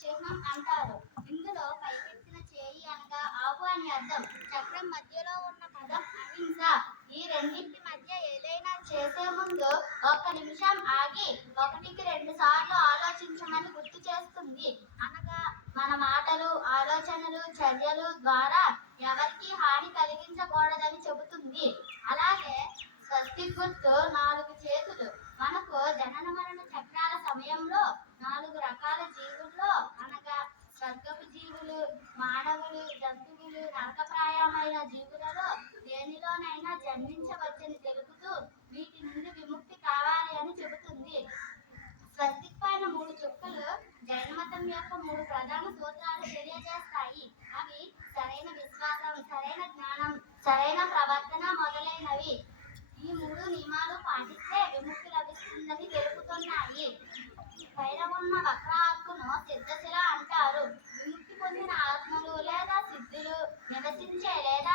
చిహ్నం అంటారు. ఇందులో పైకెత్తిన చేయి అనగా ఆపు అని అర్థం. చక్రం మధ్యలో ఉన్న పదం అహింస. ఈ రెండింటి మధ్య ఏదైనా చేసే ముందు ఒక్క నిమిషం ఆగి ఒకటికి 2 సార్లు ఆలోచించమని గుర్తు చేస్తుంది. అనగా మన మాటలు, ఆలోచనలు, చర్యలు ద్వారా ఎవరికి హాని కలిగించకూడదని చెబుతుంది. అలాగే స్వస్తిక్ గుర్తు 4 చేతులు. మనకు జనన మరణ చక్రాల సమయంలో 4 రకాల జీవుల్లో అనగా స్వర్గపు జీవులు, మానవులు, జంతువులు, నరకప్రాయమైన జీవులలో దేనిలోనైనా జన్మించవచ్చని తెలుపుతూ వీటి నుండి విముక్తి కావాలి అని చెబుతుంది. స్వస్తిక్ పైన 3 చుక్కలు జైన మతం యొక్క 3 ప్రధాన సూత్రాలు తెలియజేస్తాయి. అవి సరైన విశ్వాసం, సరైన జ్ఞానం, సరైన ప్రవర్తన మొదలైనవి. ఈ 3 నియమాలు పాటిస్తే విముక్తి లభిస్తుందని తెలుపుతున్నాయి. పైన ఉన్న వక్ర ఆర్కును సిద్ధశిల అంటారు. విముక్తి పొందిన ఆత్మలు లేదా సిద్ధులు నివసించే లేదా